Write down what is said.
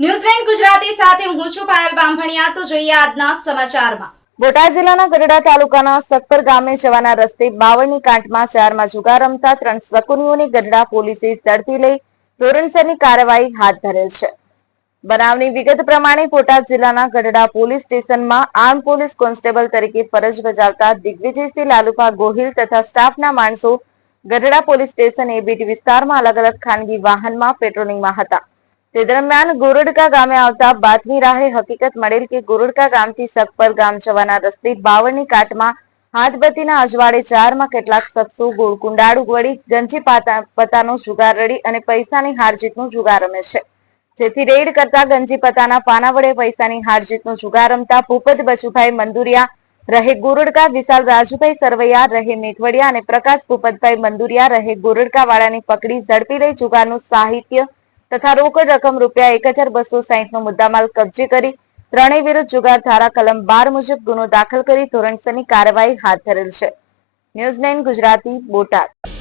New Zealand Gujarati સાથે હું છું પાયલ બામભણિયા તો જોઈએ આજના સમાચારમાં. બોટાદ જિલ્લાના ગઢડા તાલુકાના સક્કર ગામે જવાના રસ્તે બાવળની કાંઠમાં ચારમાં જુગાર રમતા ત્રણ શકુનીઓને ગઢડા પોલીસે ઝડપી લઈ ધોરણસરની કાર્યવાહી હાથ ધરેલ છે. બનાવની વિગત પ્રમાણે બોટાદ જિલ્લાના ગઢડા પોલીસ સ્ટેશનમાં આર્મ પોલીસ કોન્સ્ટેબલ તરીકે ફરજ બજાવતા દિગ્વિજયસિંહ લાલુભા ગોહિલ તથા સ્ટાફના માણસો ગઢડા પોલીસ સ્ટેશન એ બીટ વિસ્તારમાં અલગ અલગ ખાનગી વાહનમાં પેટ્રોલિંગમાં હતા. તે દરમિયાન ગોરડકા ગામે આવતા બાતમી રાહે હકીકત મળેલ કે ગોરડકા ગામથી સકપર ગામ જવાના રસ્તે બાવળની કાટમાં હાથબત્તીના અજવાળે ચારમાં કેટલાક શખ્સો ગોળ કુંડાળું વળી ગંજી પતાનો જુગાર રડી અને પૈસાની હારજીતનો જુગાર રમે છે. જેથી રેડ કરતા ગંજી પતાના પાના વડે પૈસાની હારજીતનો જુગાર રમતા ભૂપત બચુભાઈ મંદુરિયા રહે ગોરડકા, વિશાલ રાજુભાઈ સરવૈયા રહે મેઘવડિયા અને પ્રકાશ ભૂપતભાઈ મંદુરિયા રહે ગોરડકા વાળાની પકડી ઝડપી લઈ જુગારનું સાહિત્ય તથા રોકડ રકમ રૂપિયા એક હજાર બસો સાહીઠ નો મુદ્દામાલ કબજે કરી ત્રણેય વિરુદ્ધ જુગાર ધારા કલમ બાર મુજબ ગુનો દાખલ કરી ધોરણસરની કાર્યવાહી હાથ ધરેલ છે. News nine Gujarati Botad.